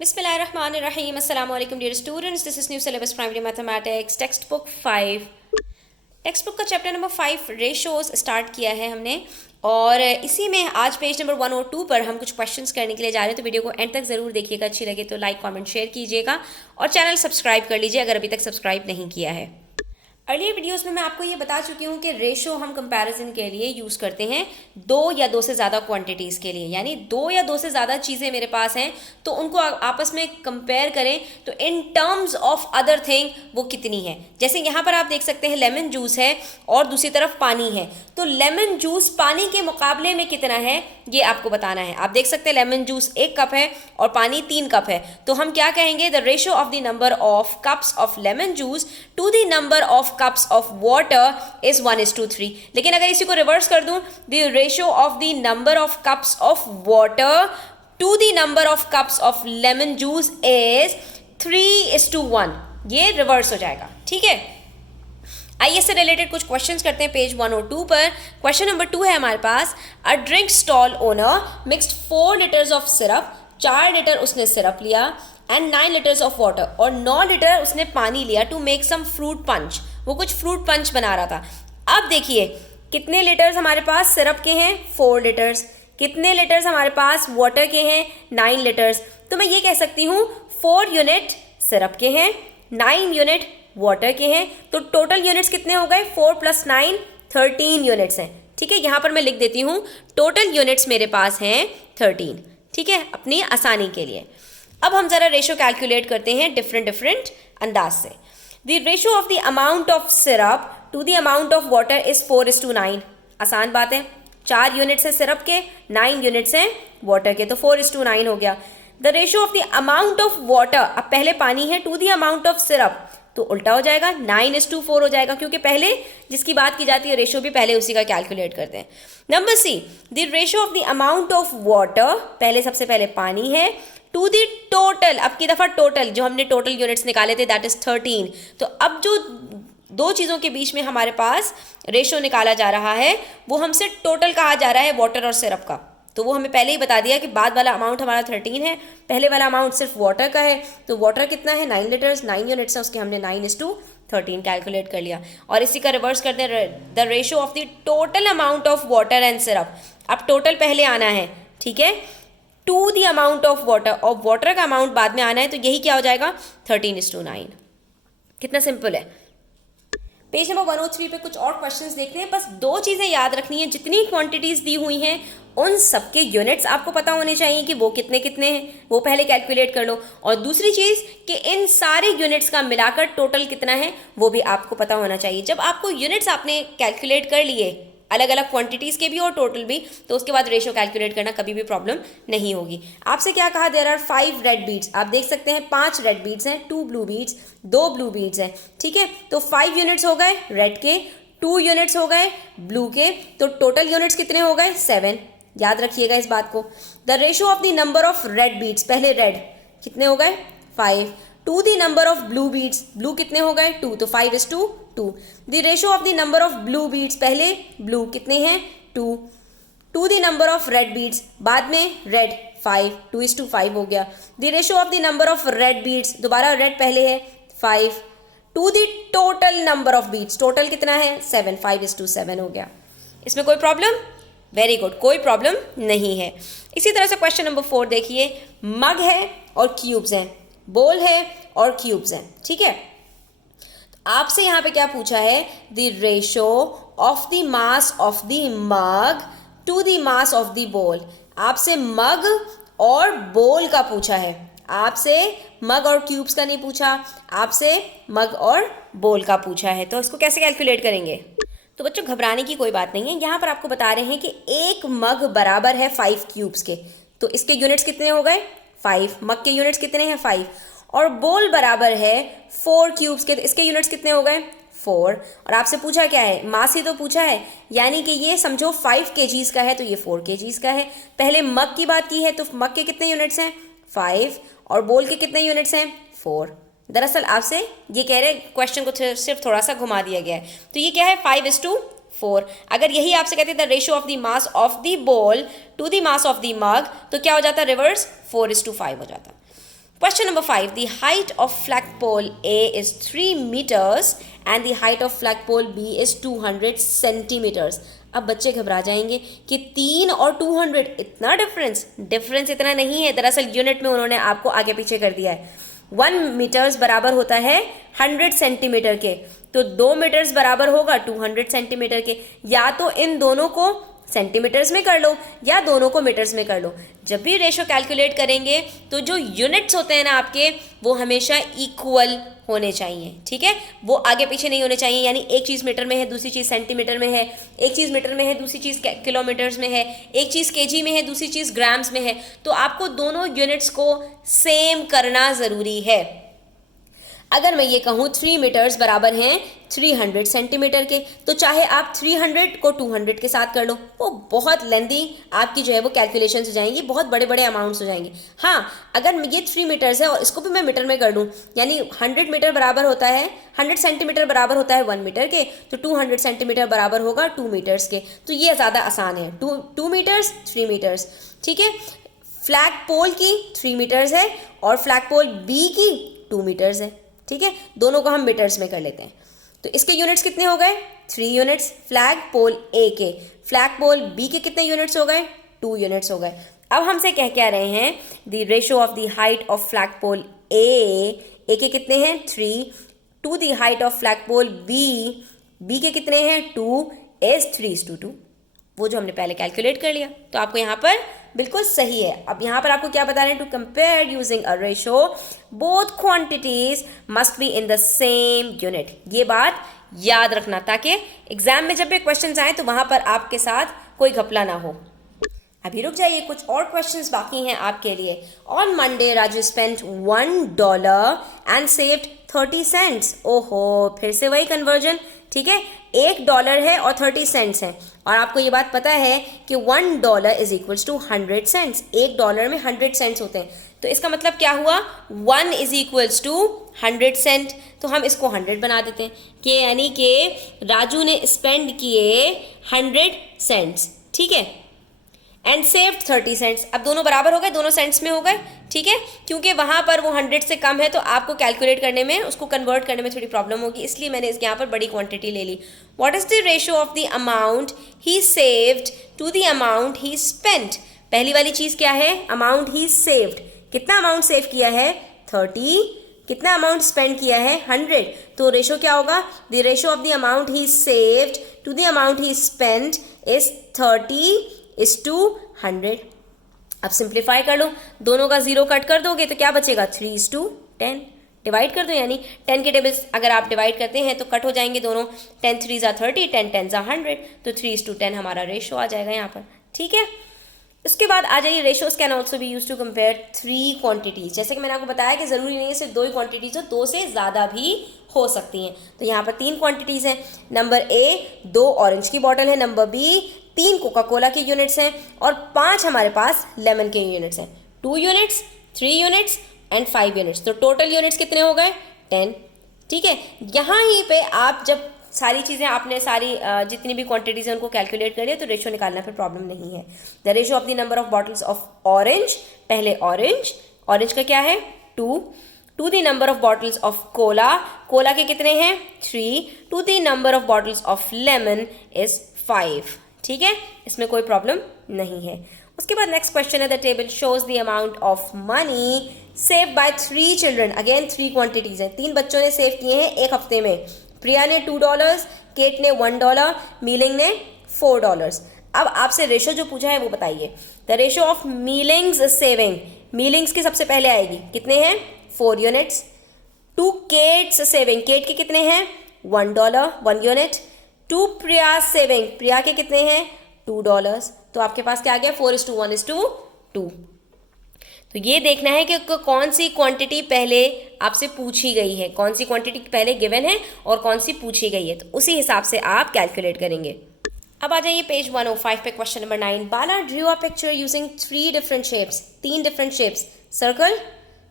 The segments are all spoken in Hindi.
Bismillahirrahmanirrahim. Assalamu alaikum dear students. This is new syllabus primary mathematics textbook 5. Text book का चैप्टर नंबर 5 रेशोज स्टार्ट किया है हमने और इसी में आज पेज नंबर 102 पर हम कुछ क्वेश्चंस करने के लिए जा रहे हैं। तो वीडियो को एंड तक ज़रूर देखिएगा, अच्छी लगे तो लाइक कमेंट शेयर कीजिएगा और चैनल सब्सक्राइब कर लीजिए अगर अभी तक सब्सक्राइब नहीं किया है। अर्लियर वीडियोस में मैं आपको ये बता चुकी हूँ कि रेशो हम कंपैरिजन के लिए यूज़ करते हैं दो या दो से ज़्यादा क्वांटिटीज़ के लिए, यानी दो या दो से ज़्यादा चीज़ें मेरे पास हैं तो उनको आपस में कंपेयर करें तो in terms of other thing वो कितनी है। जैसे यहाँ पर आप देख सकते हैं लेमन जूस है और दूसरी तरफ पानी है, तो लेमन जूस पानी के मुकाबले में कितना है ये आपको बताना है। आप देख सकते हैं लेमन जूस 1 कप है और पानी 3 कप है, तो हम क्या कहेंगे, the ratio of the number of cups of lemon juice to the number of cups of water is 1:3। लेकिन अगर इसी को रिवर्स कर दूं, the ratio of the number of cups of water to the number of cups of lemon juice is 3:1। ये रिवर्स हो जाएगा, ठीक है। आइए इससे रिलेटेड कुछ क्वेश्चंस करते हैं पेज 102 पर। क्वेश्चन नंबर 2 है हमारे पास, a drink stall owner mixed 4 litres of syrup, 4 litre उसने सिरप लिया एंड 9 लीटर्स ऑफ वाटर, और 9 लीटर उसने पानी लिया to make some fruit punch. वो कुछ फ्रूट पंच बना रहा था। अब देखिए कितने लीटर्स हमारे पास सिरप के हैं, 4 लीटर्स, कितने लीटर्स हमारे पास वाटर के हैं, 9 लीटर्स। तो मैं ये कह सकती हूँ 4 यूनिट सिरप के हैं, 9 यूनिट वाटर के हैं, तो टोटल यूनिट्स कितने हो गए, 4 + 9 13 यूनिट्स हैं, ठीक है। यहाँ पर मैं लिख देती हूँ टोटल यूनिट्स मेरे पास हैं 13, ठीक है, अपनी आसानी के लिए। अब हम जरा रेशो कैलकुलेट करते हैं डिफरेंट अंदाज से। The ratio of the amount of syrup to the amount of water is 4:9। आसान बात है, 4 यूनिट्स हैं सिरप के, 9 यूनिट्स हैं वाटर के, तो 4:9 हो गया। The ratio of the amount of water, अब पहले पानी है, to the amount of syrup, तो उल्टा हो जाएगा, 9:4 हो जाएगा, क्योंकि पहले जिसकी बात की जाती है रेशो भी पहले उसी का कैलकुलेट करते हैं। Number C, the ratio of the amount of water, पहले सबसे पहले पानी है, टू दी टोटल, अब की दफा टोटल जो हमने टोटल यूनिट्स निकाले थे दैट इज 13। तो अब जो दो चीज़ों के बीच में हमारे पास रेशो निकाला जा रहा है वो हमसे टोटल कहा जा रहा है वाटर और सिरप का, तो वो हमें पहले ही बता दिया कि बाद वाला अमाउंट हमारा 13 है, पहले वाला अमाउंट सिर्फ वाटर का है। तो वाटर कितना है, 9 लीटर्स, 9 यूनिट्स है, उसके हमने 9:13 कैलकुलेट कर लिया। और इसी का रिवर्स करते हैं, the ratio of the total amount of water and syrup, अब टोटल पहले आना है, ठीक है, to the amount of water, और वाटर का अमाउंट बाद में आना है, तो यही क्या हो जाएगा 13:9। कितना सिंपल है। पेज नंबर 103 पे कुछ और क्वेश्चंस देखते हैं। बस 2 चीज़ें याद रखनी है, जितनी क्वांटिटीज दी हुई हैं उन सबके यूनिट्स आपको पता होने चाहिए कि वो कितने कितने हैं, वो पहले कैलकुलेट कर लो। और दूसरी चीज़ कि इन सारे यूनिट्स का मिलाकर टोटल कितना है वो भी आपको पता होना चाहिए। जब आपको यूनिट्स आपने कैलकुलेट कर लिए अलग अलग क्वांटिटीज़ के भी और टोटल भी, तो उसके बाद रेशो कैलकुलेट करना कभी भी प्रॉब्लम नहीं होगी। आपसे क्या कहा, देयर आर 5 रेड बीड्स, आप देख सकते हैं 5 रेड बीड्स हैं, 2 ब्लू बीड्स, 2 ब्लू बीड्स हैं, ठीक है। तो 5 यूनिट्स हो गए रेड के, 2 यूनिट्स हो गए ब्लू के, तो टोटल यूनिट्स कितने हो गए 7। याद रखिएगा इस बात को। The ratio of the number of red beads, पहले रेड कितने हो गए 5, to the number of blue beads, blue कितने हो गए 2, तो 5:2। The ratio of the number of blue beads, पहले ब्लू कितने हैं 2, to the number of red beads, बाद में रेड 5, 2:5 हो गया। The ratio of the number of red beads, दोबारा रेड पहले है 5, to the total number of beads, total कितना है 7, 5:7 हो गया। इसमें कोई प्रॉब्लम, वेरी गुड, कोई प्रॉब्लम नहीं है। इसी तरह से क्वेश्चन नंबर 4 देखिए, मग है और क्यूब्स हैं, बोल है और क्यूब्स हैं, ठीक है। आपसे यहाँ पे क्या पूछा है, the ratio of the mass of the mug to the mass of the bowl. आपसे मग और बोल का पूछा है, आपसे मग और क्यूब्स का नहीं पूछा, आपसे मग और बोल का पूछा है। तो इसको कैसे कैलकुलेट करेंगे। तो बच्चों घबराने की कोई बात नहीं है, यहाँ पर आपको बता रहे हैं कि एक मग बराबर है 5 क्यूब्स के, तो इसके यूनिट्स कितने हो गए 5, मग के यूनिट्स कितने हैं 5, और बोल बराबर है 4 क्यूब्स के, तो इसके यूनिट्स कितने हो गए 4। और आपसे पूछा क्या है, मास ही तो पूछा है, यानी कि ये समझो 5 kgs का है तो ये 4 kgs का है। पहले मग की बात की है तो मग के कितने यूनिट्स हैं 5, और बोल के कितने यूनिट्स हैं 4। दरअसल आपसे ये कह रहे क्वेश्चन को सिर्फ थोड़ा सा घुमा दिया गया है, तो ये क्या है 5:4। अगर यही आपसे कहते the ratio of the mass of the ball to the mass of the mug, तो क्या हो जाता रिवर्स 4:5 हो जाता। Question number 5. The height of flagpole A is 3 meters and the height of flagpole B is 200 centimeters. अब बच्चे घबरा जाएंगे कि 3 और 200 इतना डिफरेंस इतना नहीं है। दरअसल यूनिट में उन्होंने आपको आगे पीछे कर दिया है। 1 मीटर्स बराबर होता है 100 सेंटीमीटर के, तो 2 मीटर्स बराबर होगा 200 सेंटीमीटर के। या तो इन दोनों को सेंटीमीटर्स में कर लो या दोनों को मीटर्स में कर लो। जब भी रेशो कैलकुलेट करेंगे तो जो यूनिट्स होते हैं ना आपके, वो हमेशा इक्वल होने चाहिए, ठीक है। वो आगे पीछे नहीं होने चाहिए, यानी एक चीज़ मीटर में है, दूसरी चीज़ सेंटीमीटर में है, एक चीज़ मीटर में है, दूसरी चीज़ किलोमीटर्स में है, एक चीज़ केजी में है, दूसरी चीज़ ग्राम्स में है। तो आपको दोनों यूनिट्स को सेम करना ज़रूरी है। अगर मैं ये कहूँ 3 मीटर्स बराबर हैं 300 सेंटीमीटर के, तो चाहे आप 300 को 200 के साथ कर लो, वो बहुत लेंदी आपकी जो है वो कैलकुलेशंस हो जाएंगी, बहुत बड़े बड़े अमाउंट्स हो जाएंगे। हाँ, अगर ये 3 मीटर्स है और इसको भी मैं मीटर में कर दूँ, यानी 100 मीटर बराबर होता है 100 सेंटीमीटर बराबर होता है 1 मीटर के, तो 200 सेंटीमीटर बराबर होगा 2 मीटर्स के। तो ये ज़्यादा आसान है, 2 मीटर्स 3 मीटर्स, ठीक है। फ्लैग पोल की 3 मीटर्स है और फ्लैग पोल बी की 2 मीटर्स है, ठीक है। दोनों को हम मीटर्स में कर लेते हैं। तो इसके यूनिट्स कितने हो गए? 3 यूनिट्स। फ्लैग पोल ए के, फ्लैग पोल बी के कितने यूनिट्स हो गए? 2 यूनिट्स हो गए। अब हमसे कह क्या रहे हैं? The ratio of the height of flag pole A के कितने हैं? 3 to the height of flag pole B के कितने हैं? 2 इज 3:2। वो जो हमने पहले कैलकुलेट कर लिया, तो आपको यहाँ पर बिल्कुल सही है। अब यहाँ पर आपको क्या बता रहे हैं? To compare using a ratio both quantities must be in the same unit. ये बात याद रखना, ताकि एग्जाम में जब भी क्वेश्चंस आए तो वहां पर आपके साथ कोई घपला ना हो। अभी रुक जाइए, कुछ और क्वेश्चंस बाकी हैं आपके लिए। On Monday Raju spent $1 and saved 30 cents. ओहो, फिर से वही कन्वर्जन, ठीक है। $1 है और 30 सेंट्स है, और आपको ये बात पता है कि $1 इज इक्वल्स टू 100 सेंट्स। $1 में 100 सेंट्स होते हैं, तो इसका मतलब क्या हुआ? 1 इज इक्वल्स टू 100 सेंट। तो हम इसको 100 बना देते हैं कि यानी कि राजू ने स्पेंड किए 100 सेंट्स, ठीक है, एंड सेव्ड 30 सेंट्स। अब दोनों बराबर हो गए, दोनों सेंट्स में हो गए, ठीक है। क्योंकि वहां पर वो 100 से कम है, तो आपको कैलकुलेट करने में, उसको कन्वर्ट करने में थोड़ी प्रॉब्लम होगी, इसलिए मैंने इसके यहाँ पर बड़ी क्वांटिटी ले ली। What is the ratio of the amount he saved to the amount he spent? पहली वाली चीज क्या है? Amount he saved. कितना अमाउंट सेव किया है? 30। कितना अमाउंट स्पेंड किया है? 100। तो रेशो क्या होगा? The ratio of the amount he saved to the amount he spent is 30:100। अब सिंप्लीफाई कर लो, दोनों का 0 कट कर दोगे तो क्या बचेगा? 3:10। डिवाइड कर दो, यानी 10 के टेबल्स अगर आप डिवाइड करते हैं तो कट हो जाएंगे दोनों। 10 3 ज़ा 30, 10 10 ज़ा 100, तो 3:10 हमारा रेशो आ जाएगा यहाँ पर, ठीक है। इसके बाद आ जाइए, ratios can also be use to compare 3 quantities. जैसे कि मैंने आपको बताया कि जरूरी नहीं है सिर्फ 2 ही क्वांटिटीज हो, 2 से ज़्यादा भी हो सकती हैं। तो यहाँ पर 3 क्वांटिटीज हैं। नंबर ए 2 ऑरेंज की बॉटल है, नंबर बी 3 कोका कोला के यूनिट्स हैं, और 5 हमारे पास लेमन के यूनिट्स हैं। 2 यूनिट्स, 3 यूनिट्स एंड 5 यूनिट्स। तो टोटल यूनिट्स कितने हो गए? 10, ठीक है। यहाँ ही पे आप जब सारी चीज़ें आपने सारी जितनी भी क्वांटिटीज हैं उनको कैलकुलेट करिए, तो रेशो निकालना फिर प्रॉब्लम नहीं है। The ratio of the number of bottles of orange, पहले ऑरेंज का क्या है? 2 to the number of bottles of cola के कितने हैं? 3 to the number of bottles of lemon is 5, ठीक है, इसमें कोई प्रॉब्लम नहीं है। उसके बाद नेक्स्ट क्वेश्चन है, the table shows the amount of money save by 3 children. Again 3 quantities हैं, 3 बच्चों ने सेव किए हैं एक हफ्ते में। प्रिया ने $2, केट ने $1, मीलिंग ने $4। अब आपसे रेशो जो पूछा है वो बताइए। द रेशो ऑफ मीलिंग्स सेविंग, मीलिंग्स की सबसे पहले आएगी, कितने हैं? 4 यूनिट्स। टू केट्स सेविंग, केट के कितने हैं? $1, 1 यूनिट। टू प्रिया सेविंग, प्रिया के कितने हैं? $2। तो आपके पास क्या आ गया? 4:1:2। तो ये देखना है कि कौन सी क्वांटिटी पहले आपसे पूछी गई है, कौन सी क्वांटिटी पहले गिवन है और कौन सी पूछी गई है, तो उसी हिसाब से आप कैलकुलेट करेंगे। अब आ जाइए पेज 105 पे, question number 9। Bala drew a picture using 3 different shapes, 3 different shapes, circle,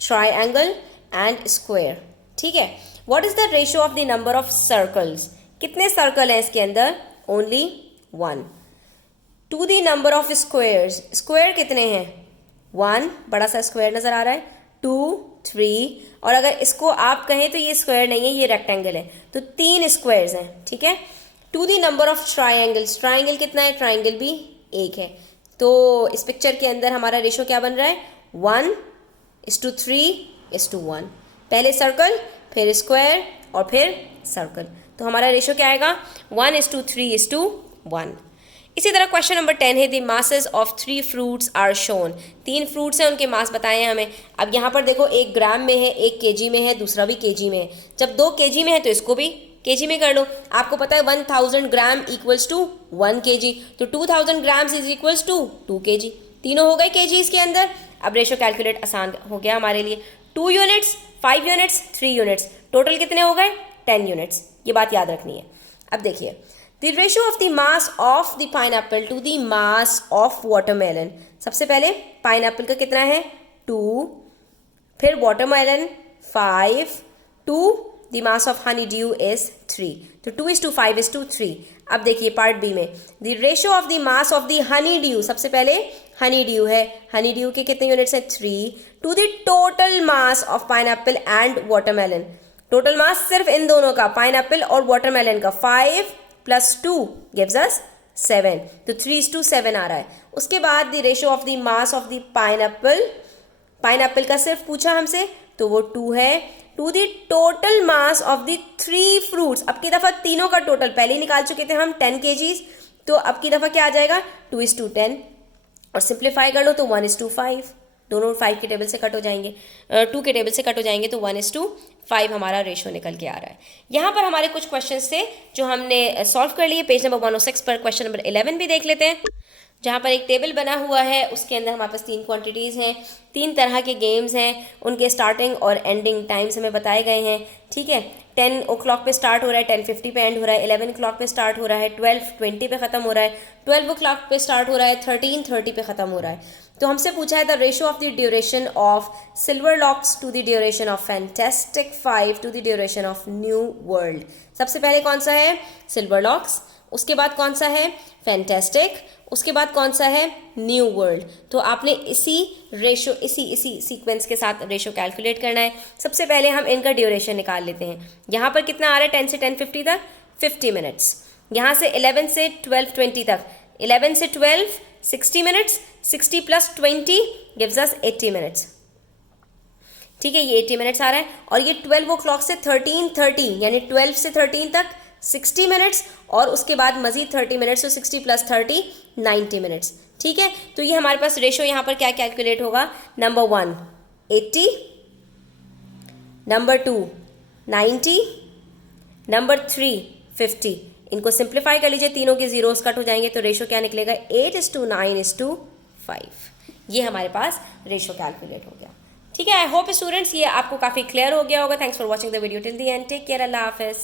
triangle and square, ठीक है। What is the ratio of the number of circles? कितने सर्कल हैं इसके अंदर? Only 1। To the number of squares, square कितने हैं? 1, बड़ा सा स्क्वायर नजर आ रहा है। 2, 3, और अगर इसको आप कहें तो ये स्क्वायर नहीं है, ये रेक्टेंगल है, तो 3 स्क्वायर्स हैं, ठीक है। To the number of triangles, triangle कितना है, ट्राइंगल भी 1 है। तो इस पिक्चर के अंदर हमारा रेशो क्या बन रहा है, 1:3:1। पहले सर्कल, फिर स्क्वायर और फिर सर्कल, तो हमारा रेशो क्या आएगा, 1:3:1। इसी तरह क्वेश्चन नंबर 10 है, the masses of 3 fruits are shown. 3 fruits हैं, उनके मास बताए हैं हमें। अब यहाँ पर देखो, एक ग्राम में है, एक केजी में है, दूसरा भी केजी में है। जब 2 केजी में है तो इसको भी केजी में कर लो। आपको पता है 1000 ग्राम इक्वल्स टू 1 केजी, तो 2000 grams is equals to 2 KG. तीनों हो गए केजी इसके अंदर। अब रेशो कैलकुलेट आसान हो गया हमारे लिए। 2 यूनिट्स, 5 यूनिट्स, 3 यूनिट्स, टोटल कितने हो गए, 10 यूनिट्स। ये बात याद रखनी है। अब देखिए, the ratio of the mass of the pineapple to the mass of watermelon. सबसे पहले पाइनएप्पल का कितना है, 2, फिर watermelon 5, to the mass of honeydew is 3, तो 2:5:3। अब देखिए पार्ट बी में, the ratio of the mass of the honeydew, सबसे पहले हनी ड्यू है, हनी ड्यू के कितने यूनिट्स हैं, 3, to the total mass of pineapple and watermelon. Total mass सिर्फ इन दोनों का, पाइनएप्पल और वाटरमेलन का, 5 + 2 gives us 7, तो 3:7 आ रहा है। उसके बाद the ratio of the mass of the pineapple, pineapple का सिर्फ पूछा हमसे, तो वो 2 है, to the total mass of the 3 fruits. अब की दफ़ा तीनों का टोटल पहले ही निकाल चुके थे हम, 10 kgs, तो अब की दफ़ा क्या आ जाएगा, 2:10, और सिंप्लीफाई कर लो तो 1:5, दोनों 5 के टेबल से कट हो जाएंगे, 2 के टेबल से कट हो जाएंगे, तो 1:5 हमारा रेशो निकल के आ रहा है। यहाँ पर हमारे कुछ क्वेश्चंस थे जो हमने सॉल्व कर लिए। पेज नंबर 106 पर क्वेश्चन नंबर 11 भी देख लेते हैं, जहाँ पर एक टेबल बना हुआ है, उसके अंदर हमारे पास 3 क्वांटिटीज़ हैं, 3 तरह के गेम्स हैं, उनके स्टार्टिंग और एंडिंग टाइम्स हमें बताए गए हैं, ठीक है। 10 o'clock पे स्टार्ट हो रहा है, 10:50 पे एंड हो रहा है, 11 o'clock पे स्टार्ट हो रहा है, 12:20 पे ख़त्म हो रहा है, 12 o'clock पे स्टार्ट हो रहा है, 13:30 पे ख़त्म हो रहा है। तो हमसे पूछा है the ratio of the duration of silver locks to the duration of fantastic 5 to the duration of new world. सबसे पहले कौन सा है, सिल्वर लॉक्स, उसके बाद कौन सा है, फैंटास्टिक, उसके बाद कौन सा है, न्यू वर्ल्ड। तो आपने इसी रेशो, इसी सीक्वेंस के साथ रेशो कैलकुलेट करना है। सबसे पहले हम इनका ड्यूरेशन निकाल लेते हैं। यहाँ पर कितना आ रहा है, 10 से 10:50 तक 50 मिनट्स, यहाँ से 11 से 12:20 तक, 11 से 12 60 मिनट्स, 60 + 20 गिव्स अस 80 मिनट्स, ठीक है, ये 80 मिनट्स आ रहा है। और ये 12 o'clock से 13:30, यानी 12 से 13 तक 60 मिनट्स, और उसके बाद मजीद 30 मिनट्स, तो 60 + 30 90 मिनट्स, ठीक है। तो ये हमारे पास रेशो यहाँ पर क्या कैलकुलेट होगा, नंबर 1 80, नंबर 2 90, नंबर 3 50। इनको सिंप्लीफाई कर लीजिए, तीनों के जीरोस कट हो जाएंगे, तो रेशो क्या निकलेगा, 8:9:5। ये हमारे पास रेशो कैलकुलेट हो गया, ठीक है। आई होप स्टूडेंट्स ये आपको काफ़ी क्लियर हो गया होगा। Thanks for watching the video till the end, take care, अल्लाह हाफिज़।